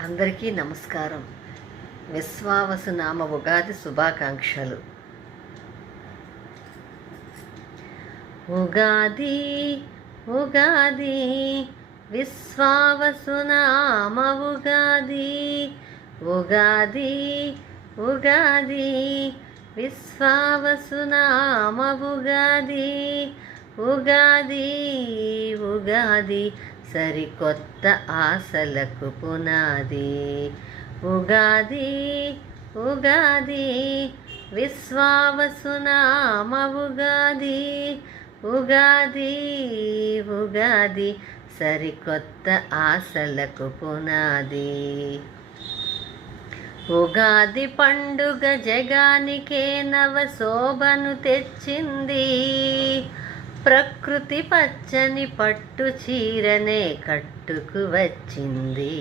అందరికీ నమస్కారం. విశ్వావసునామ ఉగాది శుభాకాంక్షలు. ఉగాది ఉగాది విశ్వావసునామ ఉగాది. ఉగాది ఉగాది విశ్వావసునామ ఉగాది. ఉగాది ఉగాది సరికొత్త ఆశలకు పునాది. ఉగాది ఉగాది విశ్వావసునామ ఉగాది. ఉగాది ఉగాది సరికొత్త ఆశలకు పునాది. ఉగాది పండుగ జగానికే నవ శోభను తెచ్చింది. ప్రకృతి పచ్చని పట్టు చీరనే కట్టుకు వచ్చింది.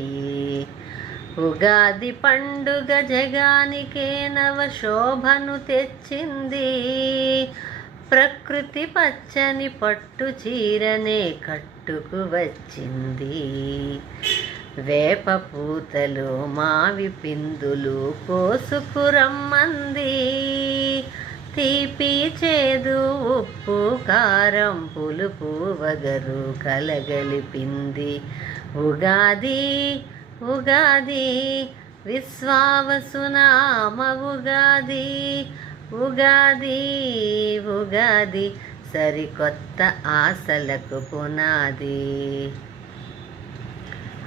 ఉగాది పండుగ జగానికే నవ శోభను తెచ్చింది. ప్రకృతి పచ్చని పట్టు చీరనే కట్టుకు వచ్చింది. వేప పూతలు మావి పిందులు కోసుకురమ్మంది. తీపి చేదు ఉప్పు కారం పులుపు వగరు కలగలిపింది. ఉగాది ఉగాది విశ్వావసునామ ఉగాది. ఉగాది ఉగాది సరికొత్త ఆశలకు పునాది.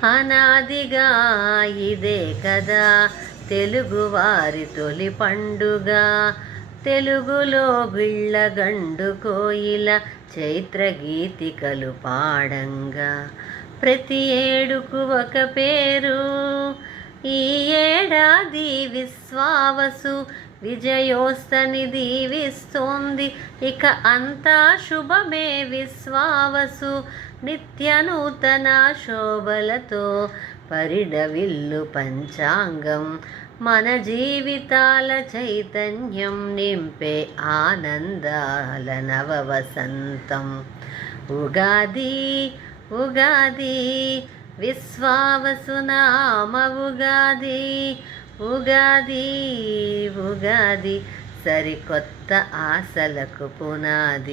అనాదిగా ఇదే కదా తెలుగువారి తొలి పండుగ. తెలుగులో గిళ్ళగండు కోయిల చైత్ర గీతికలు పాడంగా ప్రతి ఏడుకు ఒక పేరు. ఈ ఏడాది విశ్వావసు విజయోస్తని దీవిస్తోంది. ఇక అంతా శుభమే విశ్వావసు నిత్య నూతన శోభలతో పరిడవిల్లు పంచాంగం. మన జీవితాల చైతన్యం నింపే ఆనందాల నవ వసంతం. ఉగాది ఉగాది విశ్వావసునామ ఉగాది. ఉగాది ఉగాది సరికొత్త ఆశలకు పునాది.